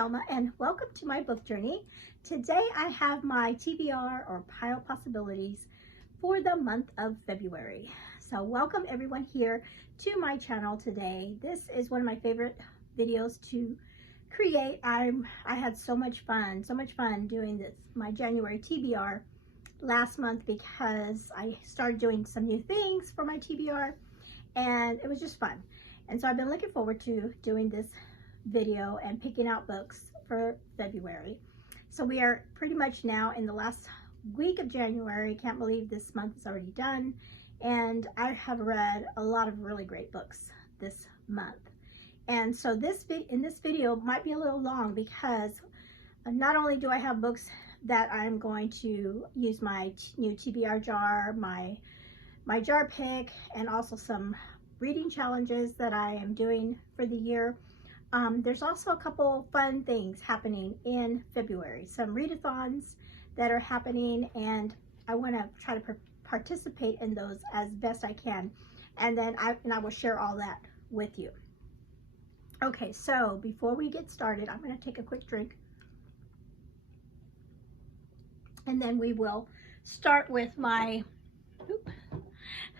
Selma and welcome to my book journey. Today I have my TBR or pile possibilities for the month of February. So welcome everyone here to my channel today. This is one of my favorite videos to create. I had so much fun doing this, my January TBR last month, because I started doing some new things for my TBR and it was just fun. And so I've been looking forward to doing this video and picking out books for February. So we are pretty much now in the last week of January. Can't believe this month is already done. And I have read a lot of really great books this month. And so in this video might be a little long because not only do I have books that I'm going to use my new TBR jar, my jar pick, and also some reading challenges that I am doing for the year. There's also a couple fun things happening in February, some readathons that are happening, and I want to try to participate in those as best I can, and then I will share all that with you. Okay, so before we get started, I'm going to take a quick drink, and then we will start with my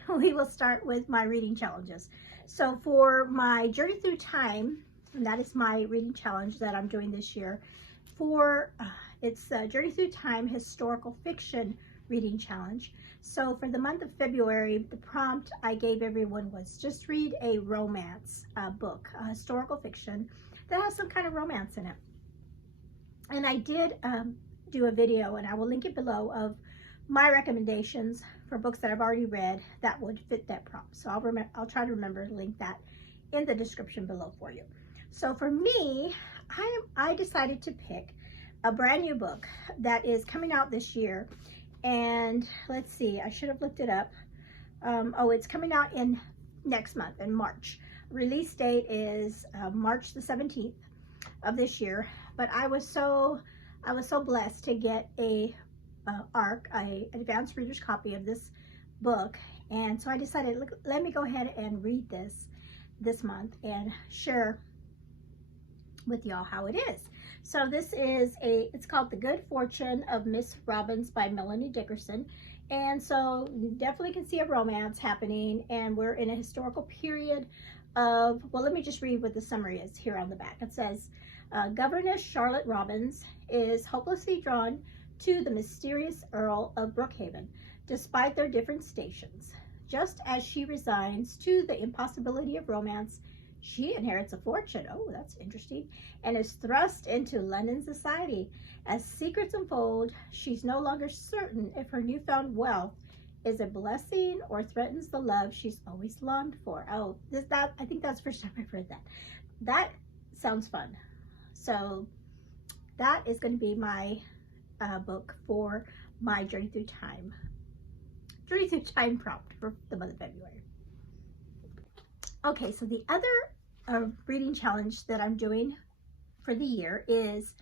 reading challenges. So for my Journey Through Time, and that is my reading challenge that I'm doing this year. It's Journey Through Time Historical Fiction Reading Challenge. So for the month of February, the prompt I gave everyone was just read a romance book, a historical fiction that has some kind of romance in it. And I did do a video, and I will link it below, of my recommendations for books that I've already read that would fit that prompt. So I'll try to remember to link that in the description below for you. So for me, I decided to pick a brand new book that is coming out this year. And let's see, I should have looked it up. Oh, it's coming out in next month, in March. Release date is March the 17th of this year. But I was so blessed to get a advanced reader's copy of this book. And so I decided, let me go ahead and read this month and share with y'all how it is. So this is it's called The Good Fortune of Miss Robbins by Melanie Dickerson. And so you definitely can see a romance happening, and we're in a historical period of, well, let me just read what the summary is here on the back. It says, Governess Charlotte Robbins is hopelessly drawn to the mysterious Earl of Brookhaven, despite their different stations. Just as she resigns to the impossibility of romance, she inherits a fortune, oh, that's interesting, and is thrust into London society. As secrets unfold, she's no longer certain if her newfound wealth is a blessing or threatens the love she's always longed for. Oh, I think that's the first time I've read that. That sounds fun. So that is going to be my book for my Journey Through Time prompt for the month of February. Okay, so the other reading challenge that I'm doing for the year is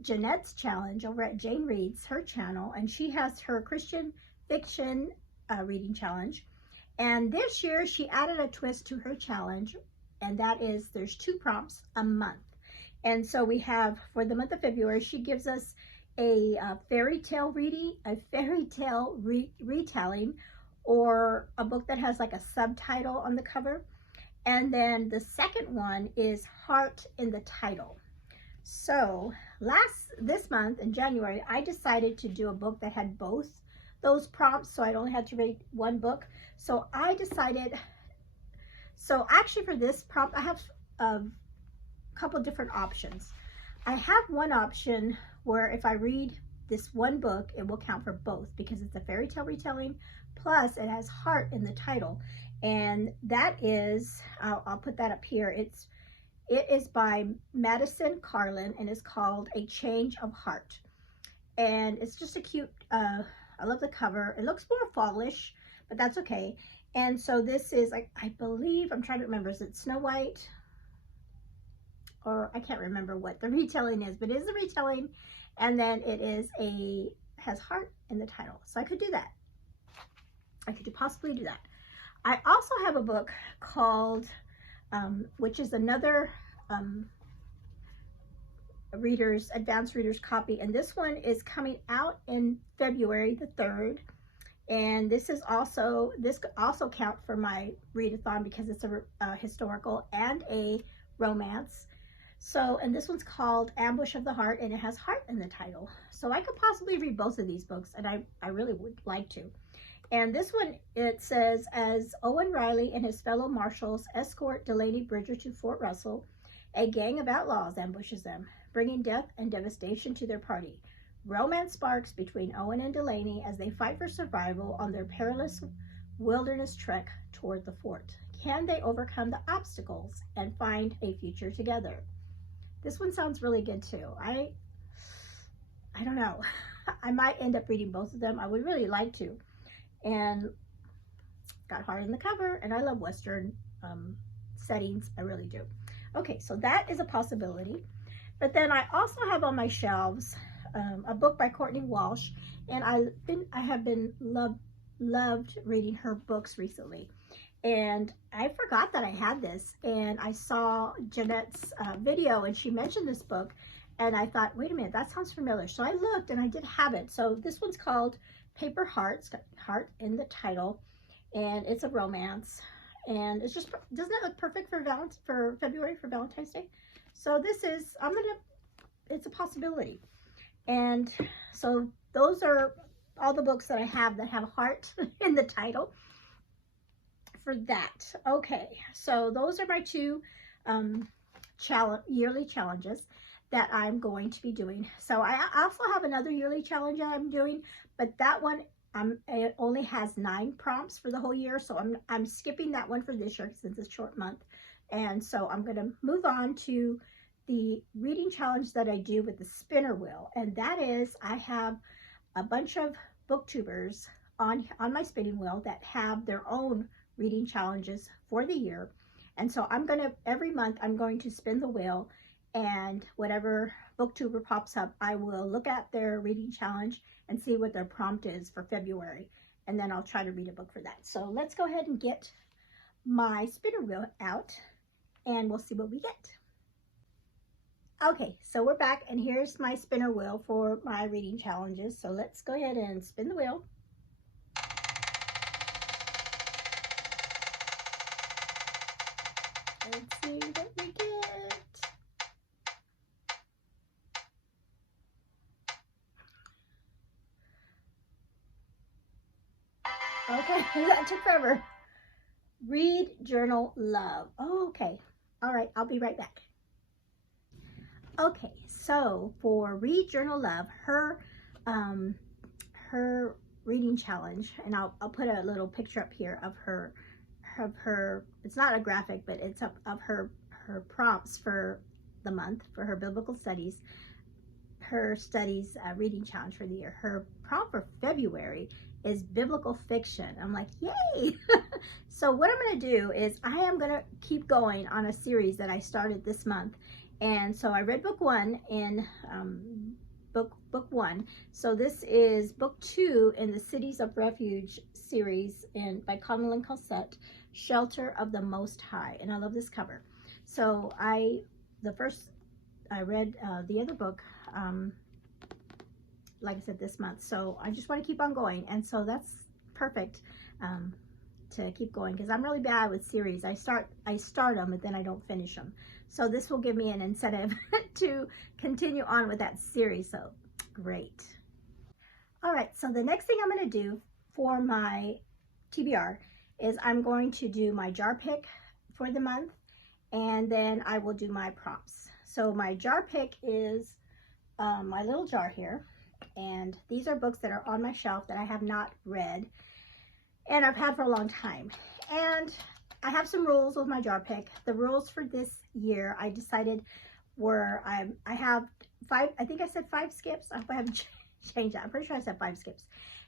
Jeanette's challenge over at Jane Reads, her channel, and she has her Christian fiction reading challenge. And this year she added a twist to her challenge, and that is there's 2 prompts a month. And so we have, for the month of February, she gives us a fairy tale reading, a fairy tale retelling, or a book that has like a subtitle on the cover. And then the second one is Heart in the title. So this month in January, I decided to do a book that had both those prompts, so I'd only had to read one book. So I decided, so actually for this prompt, I have a couple different options. I have one option where if I read this one book, it will count for both because it's a fairy tale retelling, plus it has heart in the title. And that is, I'll put that up here. It is by Madison Carlin, and it's called A Change of Heart. And it's just a cute, I love the cover. It looks more fallish, but that's okay. And so this is, I believe, I'm trying to remember, is it Snow White? Or I can't remember what the retelling is, but it is a retelling. And then it has heart in the title. So I could do that. I could possibly do that. I also have a book called, which is another advanced readers copy, and this one is coming out in February the 3rd. And this could also count for my readathon because it's a historical and a romance. So, and this one's called Ambush of the Heart, and it has heart in the title. So I could possibly read both of these books, and I really would like to. And this one, it says, as Owen Riley and his fellow marshals escort Delaney Bridger to Fort Russell, a gang of outlaws ambushes them, bringing death and devastation to their party. Romance sparks between Owen and Delaney as they fight for survival on their perilous wilderness trek toward the fort. Can they overcome the obstacles and find a future together? This one sounds really good too. I don't know. I might end up reading both of them. I would really like to. And got heart in the cover, and I love Western settings. I really do. Okay, so that is a possibility. But then I also have on my shelves a book by Courtney Walsh, and I have been loved reading her books recently. And I forgot that I had this, and I saw Jeanette's video, and she mentioned this book, and I thought, wait a minute, that sounds familiar. So I looked, and I did have it. So this one's called Paper Heart. It's got heart in the title, and it's a romance, and it's just, doesn't it look perfect for February, for Valentine's Day? So this is, it's a possibility. And so those are all the books that I have that have heart in the title for that. Okay, so those are my two yearly challenges that I'm going to be doing. So I also have another yearly challenge that I'm doing, but that one it only has 9 prompts for the whole year. So I'm skipping that one for this year since it's a short month. And so I'm going to move on to the reading challenge that I do with the spinner wheel. And that is, I have a bunch of booktubers on my spinning wheel that have their own reading challenges for the year. And so every month I'm going to spin the wheel, and whatever booktuber pops up, I will look at their reading challenge and see what their prompt is for February. And then I'll try to read a book for that. So let's go ahead and get my spinner wheel out, and we'll see what we get. Okay, so we're back, and here's my spinner wheel for my reading challenges. So let's go ahead and spin the wheel. Let's see what we get. Okay, that took forever. Read, journal, love. Oh, okay. All right, I'll be right back. Okay, so for Read, Journal, Love, her reading challenge, and I'll put a little picture up here of her, it's not a graphic, but it's of her prompts for the month for her biblical studies, her studies reading challenge for the year. Her prompt for February is biblical fiction. I'm like, yay! So what I'm going to do is I am going to keep going on a series that I started this month. And so I read book 1 in book 1. So this is book 2 in the Cities of Refuge series by Connellan Cosette, Shelter of the Most High. And I love this cover. So I read the other book, like I said, this month. So I just want to keep on going. And so that's perfect to keep going, because I'm really bad with series. I start them, but then I don't finish them. So this will give me an incentive to continue on with that series. So great. All right, so the next thing I'm going to do for my TBR is I'm going to do my jar pick for the month, and then I will do my prompts. So my jar pick is my little jar here, and these are books that are on my shelf that I have not read and I've had for a long time. And I have some rules with my jar pick. The rules for this year I decided were I have 5, I think I said 5 skips. I hope I haven't changed that. I'm pretty sure I said 5 skips.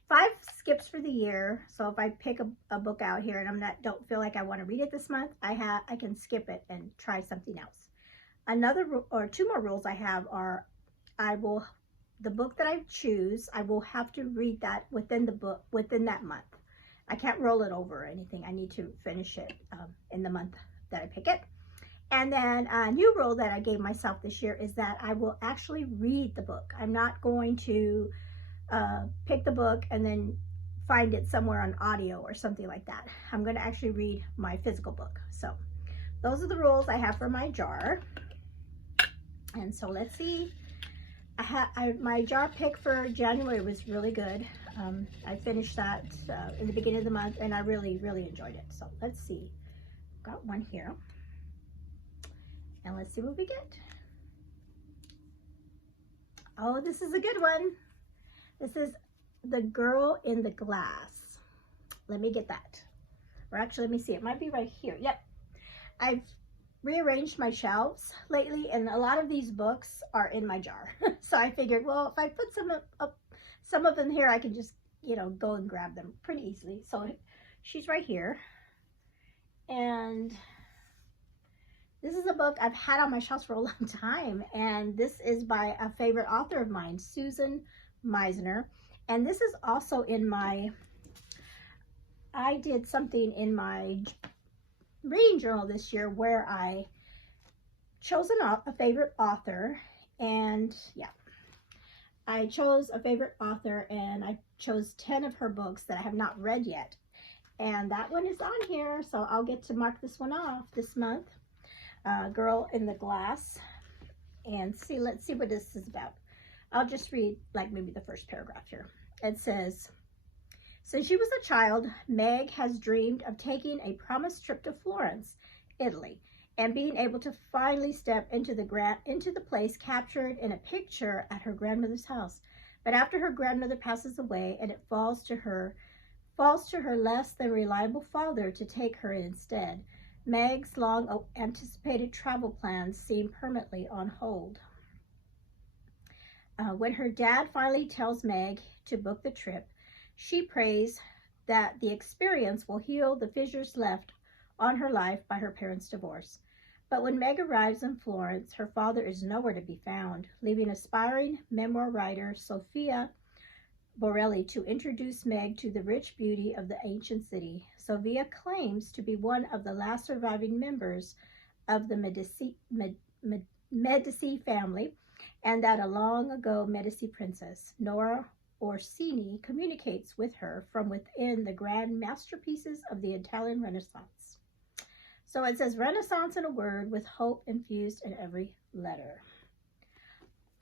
5 skips for the year. So if I pick a book out here and don't feel like I want to read it this month, I can skip it and try something else. Another or 2 more rules I have are the book that I choose, I will have to read that within that month. I can't roll it over or anything. I need to finish it in the month that I pick it. And then a new rule that I gave myself this year is that I will actually read the book. I'm not going to pick the book and then find it somewhere on audio or something like that. I'm going to actually read my physical book. So those are the rules I have for my jar. And so let's see. My jar pick for January was really good. I finished that in the beginning of the month, and I really, really enjoyed it. So let's see. Got one here. And let's see what we get. Oh, this is a good one. This is The Girl in the Glass. Let me get that. Or actually, let me see. It might be right here. Yep. I've rearranged my shelves lately, and a lot of these books are in my jar. So I figured, well, if I put some of them here, I can just, you know, go and grab them pretty easily. So she's right here. And this is a book I've had on my shelves for a long time, and this is by a favorite author of mine, Susan Meisner. And this is also in my, I did something in my reading journal this year where I chose a favorite author, and yeah, I chose a favorite author, and I chose 10 of her books that I have not read yet. And that one is on here, so I'll get to mark this one off this month. Girl in the Glass. And see, let's see what this is about. I'll just read like maybe the first paragraph here. It says, since she was a child, Meg has dreamed of taking a promised trip to Florence, Italy, and being able to finally step into the place captured in a picture at her grandmother's house. But after her grandmother passes away, and it falls to her less than reliable father to take her instead, Meg's long anticipated travel plans seem permanently on hold. When her dad finally tells Meg to book the trip, she prays that the experience will heal the fissures left on her life by her parents' divorce. But when Meg arrives in Florence, her father is nowhere to be found, leaving aspiring memoir writer Sophia Borelli to introduce Meg to the rich beauty of the ancient city. Sophia claims to be one of the last surviving members of the Medici family, and that a long ago Medici princess, Nora Orsini, communicates with her from within the grand masterpieces of the Italian Renaissance. So it says Renaissance in a word, with hope infused in every letter.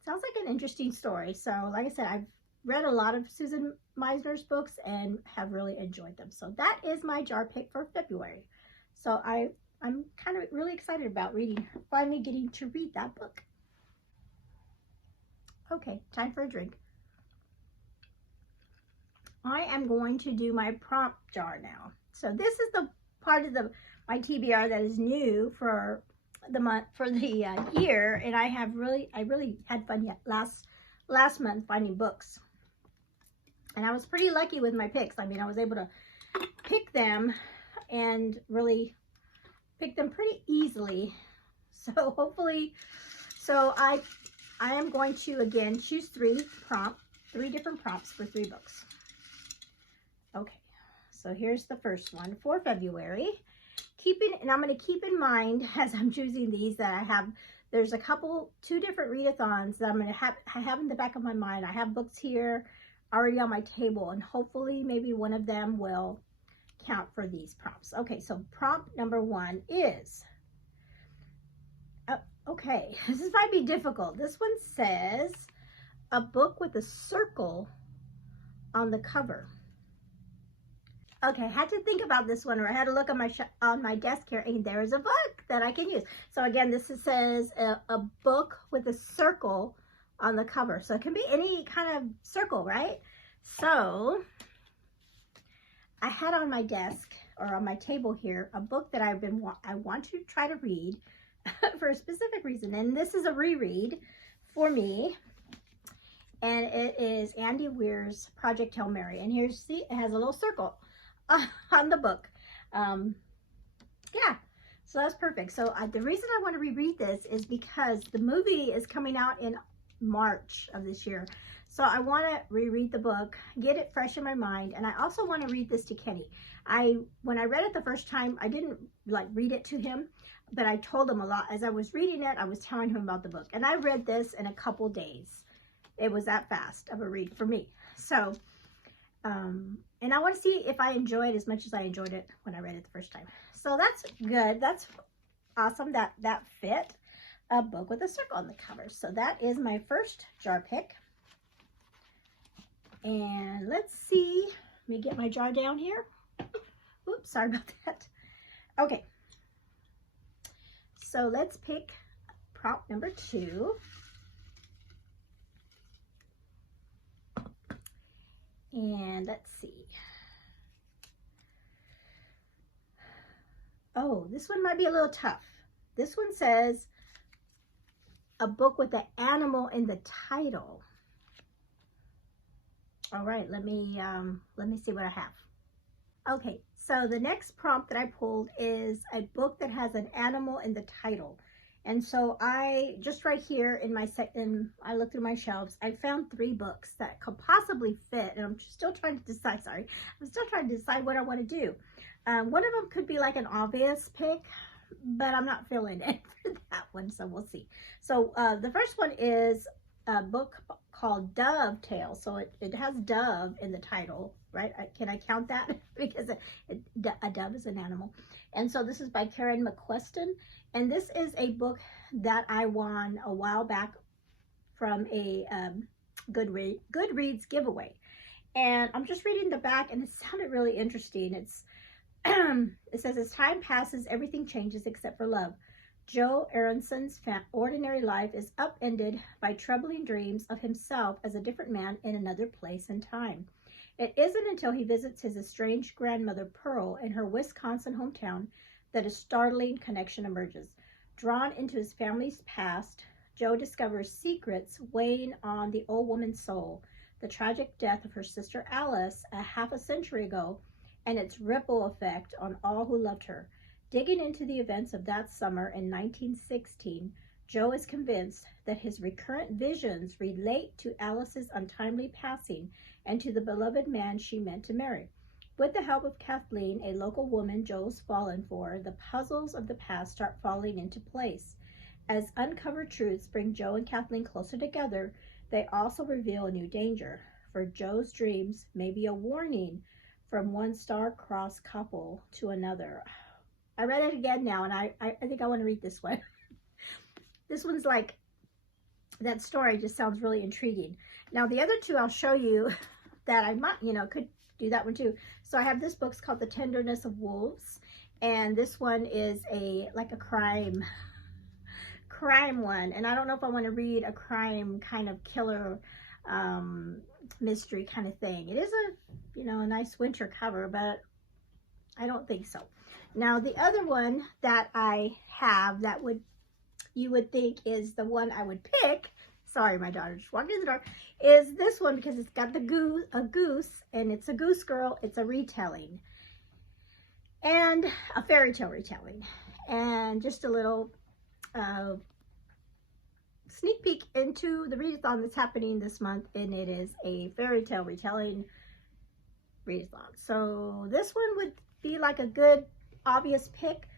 Sounds like an interesting story. So like I said, I've read a lot of Susan Meisner's books and have really enjoyed them. So that is my jar pick for February. So I'm kind of really excited about finally getting to read that book. Okay, time for a drink. I am going to do my prompt jar now. So this is the part of my TBR that is new for the month, for the year, and I really had fun last month finding books. And I was pretty lucky with my picks. I mean, I was able to pick them and really pick them pretty easily. So hopefully, I am going to, again, choose three different prompts for 3 books. Okay, so here's the first one for February. And I'm going to keep in mind as I'm choosing these that there's 2 different readathons that I have in the back of my mind. I have books here already on my table, and hopefully maybe one of them will count for these prompts. Okay, so prompt number 1 is, okay, this might be difficult. This one says, a book with a circle on the cover. Okay, I had to think about this one, or I had to look on my desk here, and there's a book that I can use. So again, this says a book with a circle on the cover. So it can be any kind of circle, right? So I had on my desk, or on my table here, a book that I want to try to read for a specific reason. And this is a reread for me. And it is Andy Weir's Project Hail Mary. And here's, see, it has a little circle on the book. Yeah, so that's perfect. So the reason I want to reread this is because the movie is coming out in March of this year. So I want to reread the book, get it fresh in my mind, and I also want to read this to Kenny. When I read it the first time, I didn't read it to him, but I told him a lot. As I was reading it, I was telling him about the book. And I read this in a couple days. It was that fast of a read for me. So, and I want to see if I enjoy it as much as I enjoyed it when I read it the first time. So that's good. That's awesome that that fit a book with a circle on the cover. So that is my first jar pick. And let's see. Let me get my jar down here. Oops, sorry about that. Okay. So let's pick prompt number 2. And let's see. Oh, this one might be a little tough. This one says a book with an animal in the title. All right, let me see what I have. Okay, so the next prompt that I pulled is a book that has an animal in the title. And so I just right here in my I looked through my shelves, I found 3 books that could possibly fit, and I'm still trying to decide, I'm still trying to decide what I want to do. One of them could be like an obvious pick, but I'm not feeling it for that one, so we'll see. So the first one is a book called Dovetail. So it has dove in the title, right? Can I count that? Because a dove is an animal. And so this is by Karen McQueston. And this is a book that I won a while back from a Goodreads giveaway. And I'm just reading the back, and it sounded really interesting. It's it says, as time passes, everything changes except for love. Joe Aronson's ordinary life is upended by troubling dreams of himself as a different man in another place and time. It isn't until he visits his estranged grandmother Pearl in her Wisconsin hometown that a startling connection emerges. Drawn into his family's past, Joe discovers secrets weighing on the old woman's soul, the tragic death of her sister Alice a half a century ago, and its ripple effect on all who loved her. Digging into the events of that summer in 1916, Joe is convinced that his recurrent visions relate to Alice's untimely passing and to the beloved man she meant to marry. With the help of Kathleen, a local woman Joe's fallen for, the puzzles of the past start falling into place. As uncovered truths bring Joe and Kathleen closer together, they also reveal a new danger. For Joe's dreams may be a warning from one star-crossed couple to another. I read it again now, and I think I want to read this one. This one's like, that story just sounds really intriguing. Now, the other 2 I'll show you that I might, could do that one too. So I have this book's called The Tenderness of Wolves, and this one is like a crime one. And I don't know if I want to read a crime kind of killer mystery kind of thing. It is a nice winter cover, but I don't think so. Now, the other one that I have that you would think is the one I would pick, sorry, my daughter just walked in the door, is this one because it's got a goose, and it's a goose girl. It's a retelling, and a fairy tale retelling, and just a little sneak peek into the readathon that's happening this month, and it is a fairy tale retelling readathon. So this one would be like a good obvious pick,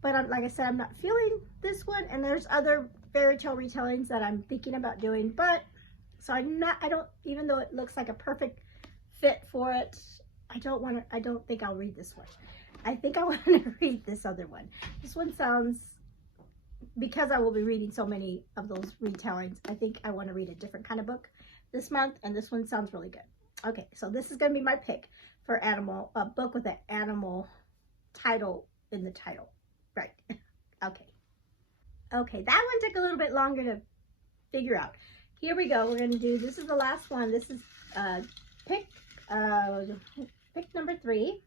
but like I said, I'm not feeling this one, and there's other fairy tale retellings that I'm thinking about doing, but so I don't, even though it looks like a perfect fit for it, I don't think I'll read this one. I think I want to read this other one. This one sounds, because I will be reading so many of those retellings, I think I want to read a different kind of book this month, and this one sounds really good. Okay, so this is going to be my pick for a book with an animal title in the title. Right. Okay, that one took a little bit longer to figure out. Here we go. We're going to do, this is the last one. This is pick number 3.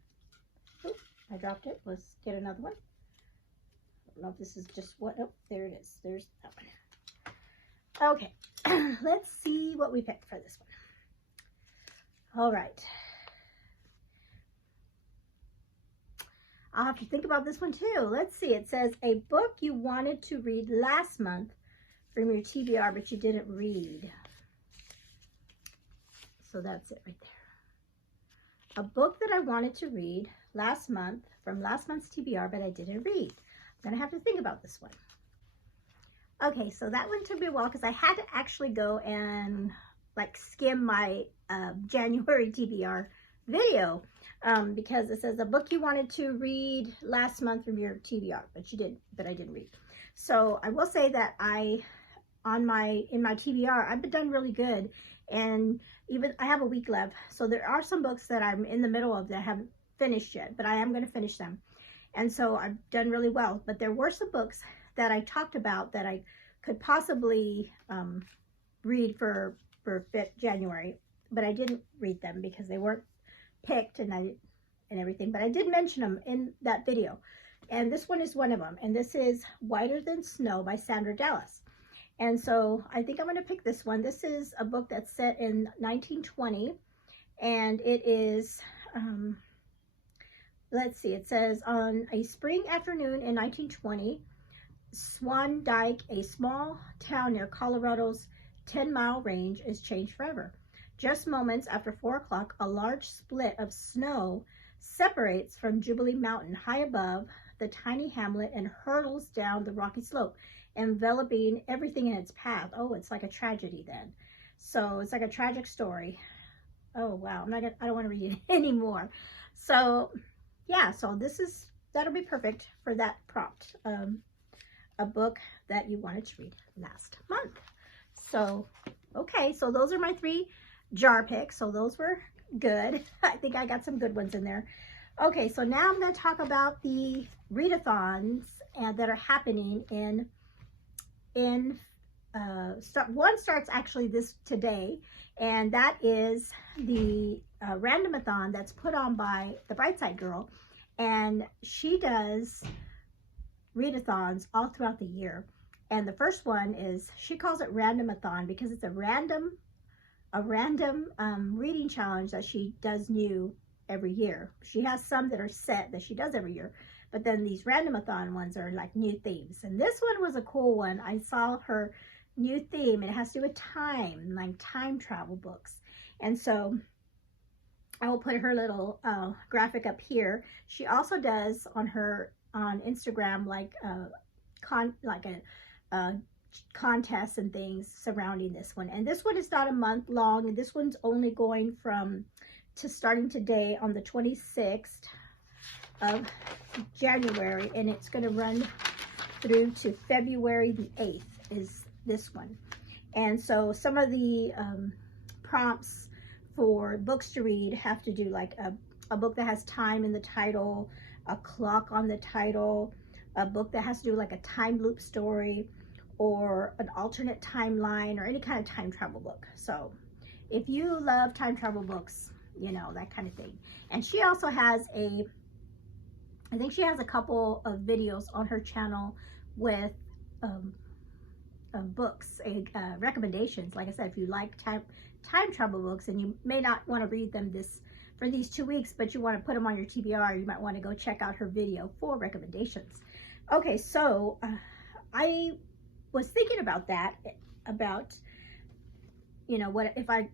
Oops, I dropped it. Let's get another one. I don't know if this is just what, oh, there it is. There's that one. Okay, let's see what we picked for this one. All right. I'll have to think about this one too. Let's see. It says a book you wanted to read last month from your TBR, but you didn't read. So that's it right there. A book that I wanted to read last month from last month's TBR, but I didn't read. gonna have to think about this one. Okay, so that one took me a while because I had to actually go and like skim my January TBR video because it says a book you wanted to read last month from your TBR, but I didn't read. So I will say that in my TBR, I've done really good, and even I have a week left. So there are some books that I'm in the middle of that I haven't finished yet, but I am going to finish them. And so I've done really well. But there were some books that I talked about that I could possibly read for January, but I didn't read them because they weren't picked and everything. But I did mention them in that video. And this one is one of them. And this is Whiter Than Snow by Sandra Dallas. And so I think I'm going to pick this one. This is a book that's set in 1920. And it is, let's see, it says, on a spring afternoon in 1920, Swan Dyke, a small town near Colorado's 10-mile range, is changed forever. Just moments after 4 o'clock, a large split of snow separates from Jubilee Mountain high above the tiny hamlet and hurtles down the rocky slope, enveloping everything in its path. Oh, it's like a tragedy then. So it's like a tragic story. Oh, wow. I don't want to read it anymore. So yeah, so that'll be perfect for that prompt. A book that you wanted to read last month. So, okay, so those are my 3 jar picks. So those were good. I think I got some good ones in there. Okay, so now I'm going to talk about the readathons that are happening one starts actually today, and that is the Randomathon that's put on by the Brightside Girl, and she does readathons all throughout the year. And the first one is, she calls it Randomathon because it's a random reading challenge that she does new every year. She has some that are set that she does every year, but then these Randomathon ones are like new themes. And this one was a cool one. I saw her new theme, and it has to do with time, like time travel books. And so I will put her little graphic up here. She also does on Instagram like a contests and things surrounding this one. And this one is not a month long, and this one's only going starting today on the 26th of January, and it's going to run through to February the 8th is this one. And so some of the prompts for books to read have to do like a book that has time in the title, a clock on the title, a book that has to do like a time loop story, or an alternate timeline, or any kind of time travel book. So if you love time travel books, you know, that kind of thing. And she also has I think she has a couple of videos on her channel with books, recommendations. Like I said, if you like time travel books and you may not want to read them for these 2 weeks, but you want to put them on your TBR, you might want to go check out her video for recommendations. Okay, so I was thinking about that, you know, what if I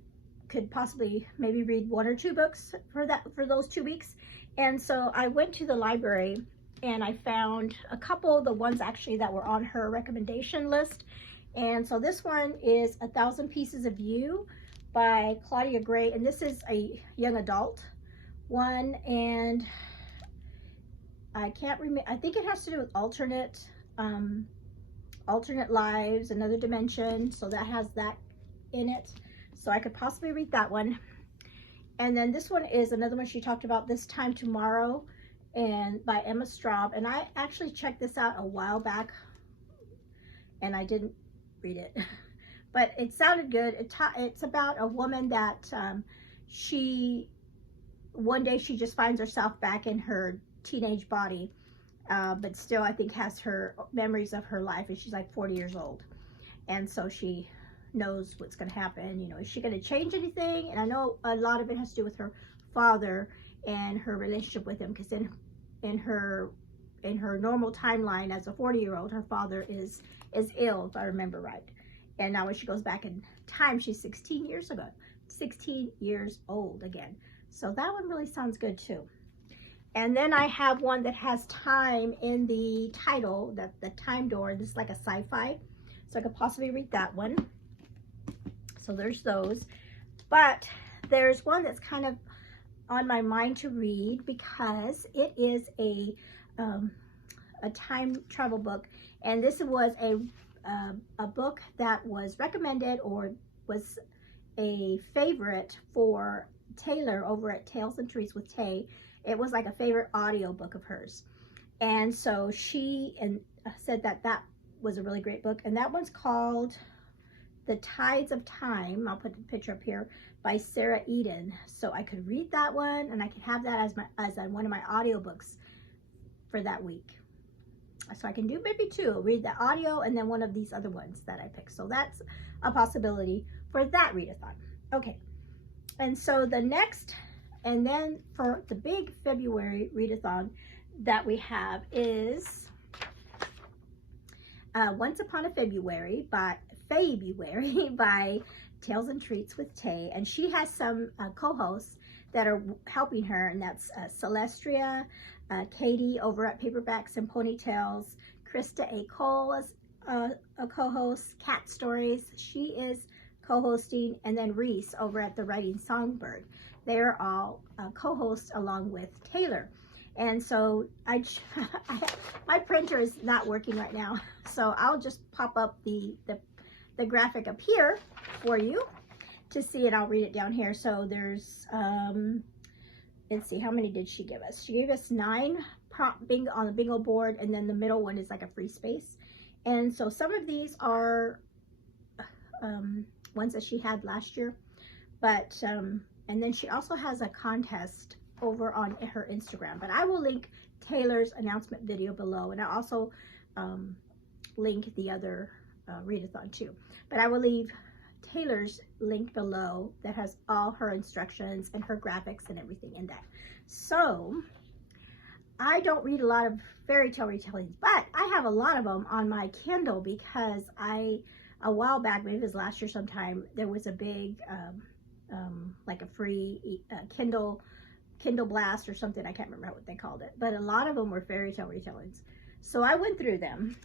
could possibly maybe read 1 or 2 books for those 2 weeks. And so I went to the library and I found a couple of the ones actually that were on her recommendation list. And so this one is 1,000 Pieces of You by Claudia Gray, and this is a young adult one, and I can't remember, I think it has to do with alternate lives, another dimension, so that has that in it. So I could possibly read that one. And then this one is another one she talked about, This Time Tomorrow, and by Emma Straub. And I actually checked this out a while back and I didn't read it, but it sounded good. It's about a woman that one day she just finds herself back in her teenage body, but still I think has her memories of her life, and she's like 40 years old. And so she knows what's going to happen. You know, is she going to change anything? And I know a lot of it has to do with her father and her relationship with him, because in her normal timeline as a 40-year-old, her father is ill, if I remember right. And now when she goes back in time, she's 16 years old again. So that one really sounds good too. And then I have one that has time in the title, the time door. This is like a sci-fi, so I could possibly read that one. So there's those. But there's one that's kind of on my mind to read because it is a time travel book, and this was a book that was recommended or was a favorite for Taylor over at Tales and Treats with Tay. It was like a favorite audio book of hers, and so she said that that was a really great book, and that one's called The Tides of Time. I'll put the picture up here, by Sarah Eden. So I could read that one, and I could have that as one of my audiobooks for that week. So I can do maybe two, read the audio and then one of these other ones that I picked. So that's a possibility for that readathon. Okay, and so the next, and then for the big February readathon that we have is Once Upon a February by Tales and Treats with Tay, and she has some co-hosts that are helping her, and that's Celestria, Katie over at Paperbacks and Ponytails, Krista A. Cole as a co-host, Cat Stories, she is co-hosting, and then Reese over at the Writing Songbird. They're all co-hosts along with Taylor. And so my printer is not working right now, so I'll just pop up the graphic up here for you to see it. I'll read it down here. So there's let's see, how many did she give us? She gave us 9 bingo on the bingo board, and then the middle one is like a free space. And so some of these are ones that she had last year, but and then she also has a contest over on her Instagram, but I will link Taylor's announcement video below, and I also link the other readathon too, but I will leave Taylor's link below that has all her instructions and her graphics and everything in that. So I don't read a lot of fairy tale retellings, but I have a lot of them on my Kindle because a while back, maybe it was last year sometime, there was a big like a free Kindle blast or something. I can't remember what they called it, but a lot of them were fairy tale retellings. So I went through them.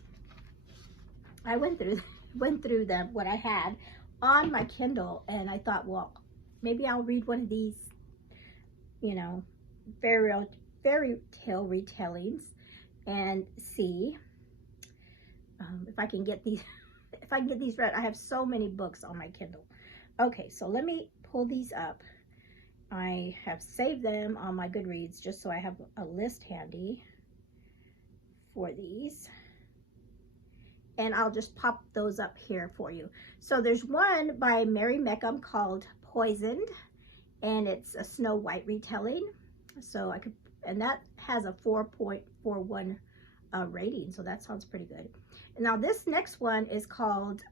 I went through them, what I had on my Kindle, and I thought, well, maybe I'll read one of these, you know, fairy tale retellings and see if I can get these if I can get these read. I have so many books on my Kindle. Okay, so let me pull these up. I have saved them on my Goodreads just so I have a list handy for these, and I'll just pop those up here for you. So there's one by Mary Meckham called Poisoned, and it's a Snow White retelling. So I could, and that has a 4.41 rating, so that sounds pretty good. And now this next one is called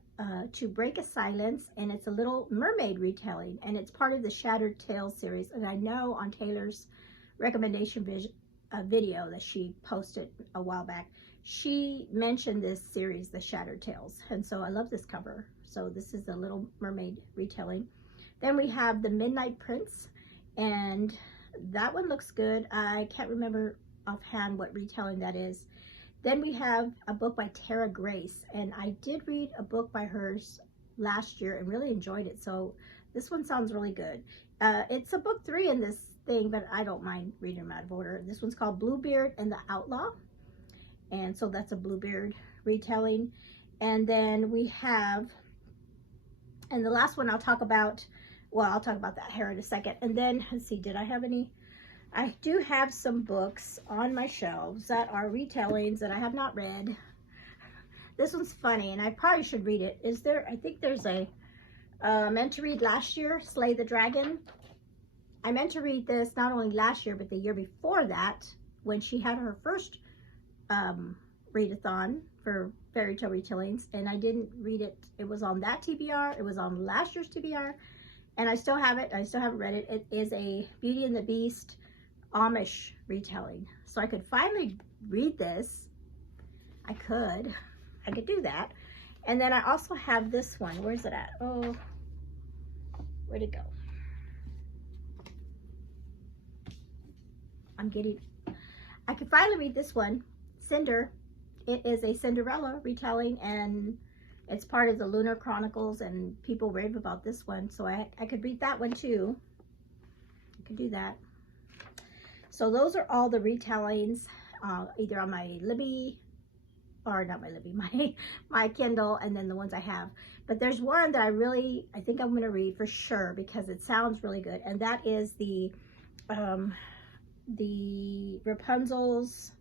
To Break a Silence, and it's a Little Mermaid retelling, and it's part of the Shattered Tales series. And I know on Taylor's recommendation video that she posted a while back, she mentioned this series, the Shattered Tales, and so I love this cover. So this is the Little Mermaid retelling. Then we have The Midnight Prince, and that one looks good. I can't remember offhand what retelling that is. Then we have a book by Tara Grace, and I did read a book by hers last year and really enjoyed it, so this one sounds really good. It's a book 3 in this thing, but I don't mind reading them out of order. This one's called Bluebeard and the Outlaw, and so that's a Bluebeard retelling. And then we have, and the last one I'll talk about, well, I'll talk about that here in a second. And then, let's see, did I have any? I do have some books on my shelves that are retellings that I have not read. This one's funny, and I probably should read it. Is there, I think there's a, meant to read last year, Slay the Dragon. I meant to read this not only last year, but the year before that, when she had her first readathon for fairy tale retellings, and I didn't read it. It was on that TBR, it was on last year's TBR, and I still have it. I still haven't read it. It is a Beauty and the Beast Amish retelling. So I could finally read this. I could do that. And then I also have this one. Where's it at? Oh, where'd it go? I'm getting I could finally read this one, Cinder. It is a Cinderella retelling, and it's part of the Lunar Chronicles, and people rave about this one. So I could read that one too. I could do that. So those are all the retellings, either on my Libby, or not my Libby, my Kindle, and then the ones I have. But there's one that I think I'm going to read for sure because it sounds really good, and that is the Rapunzel's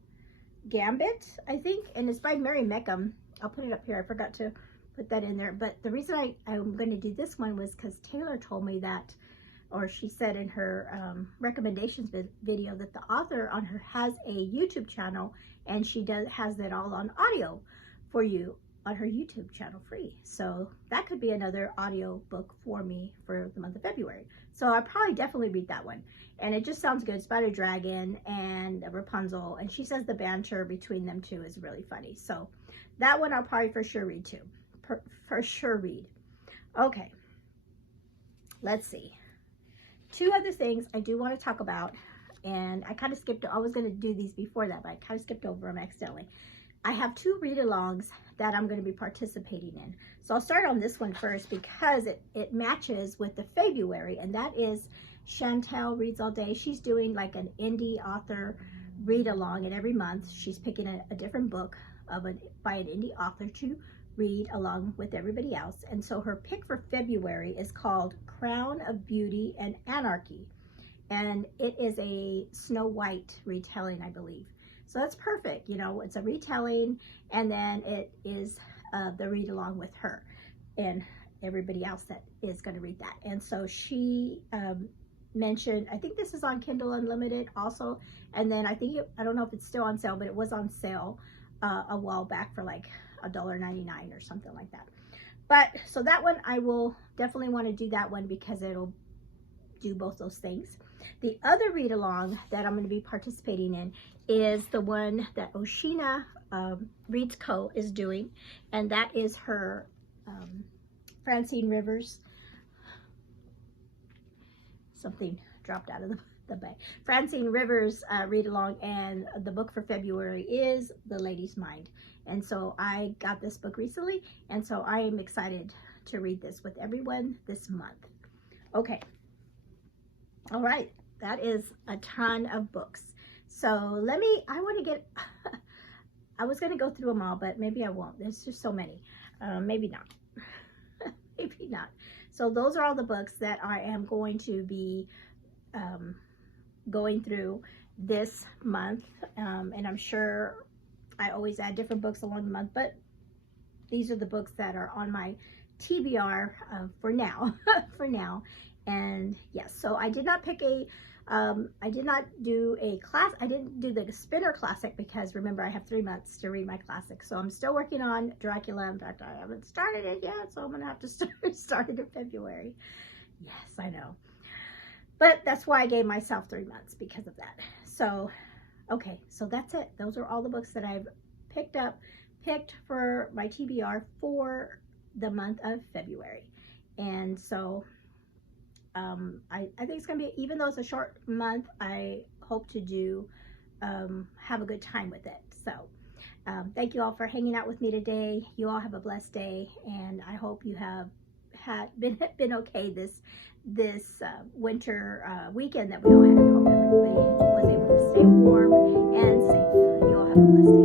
Gambit, I think, and it's by Mary Meckham. I'll put it up here. I forgot to put that in there. But the reason I'm going to do this one was because Taylor told me that, or she said in her recommendations video, that the author on her has a YouTube channel, and she has that all on audio for you on her YouTube channel free. So that could be another audio book for me for the month of February. So I'll probably definitely read that one. And it just sounds good. It's about a dragon and a Rapunzel. And she says the banter between them two is really funny. So that one I'll probably for sure read too. For sure read. Okay. Let's see. Two other things I do want to talk about. And I kind of skipped. I was going to do these before that, but I kind of skipped over them accidentally. I have 2 read-alongs that I'm going to be participating in. So I'll start on this one first because it matches with the Faebruary, and that is Chantel Reads All Day. She's doing like an indie author read-along, and every month she's picking a different book by an indie author to read along with everybody else. And so her pick for February is called Crown of Beauty and Anarchy, and it is a Snow White retelling, I believe. So that's perfect. You know, it's a retelling, and then it is the read along with her and everybody else that is going to read that. And so she mentioned, I think this is on Kindle Unlimited also. And then I don't know if it's still on sale, but it was on sale a while back for like $1.99 or something like that. But so that one, I will definitely want to do that one because it'll do both those things. The other read along that I'm going to be participating in is the one that Oshina Reads Co. is doing, and that is her Francine Rivers. Something dropped out of the bag. Francine Rivers read along, and the book for February is The Lady's Mind. And so I got this book recently, and so I am excited to read this with everyone this month. Okay. All right. That is a ton of books. So I want to get, I was going to go through them all, but maybe I won't. There's just so many. Maybe not. Maybe not. So those are all the books that I am going to be going through this month. And I'm sure I always add different books along the month, but these are the books that are on my TBR for now. For now. And yes, so I did not pick I did not do a class. I didn't do the Spinner Classic because remember I have 3 months to read my classic. So I'm still working on Dracula. In fact, I haven't started it yet, so I'm gonna have to start it in February. Yes, I know. But that's why I gave myself 3 months, because of that. So, okay, so that's it. Those are all the books that I've picked for my TBR for the month of February. And so I think it's going to be, even though it's a short month, I hope to have a good time with it. So thank you all for hanging out with me today. You all have a blessed day, and I hope you have been okay this winter weekend that we all had. I hope everybody was able to stay warm and safe. You all have a blessed day.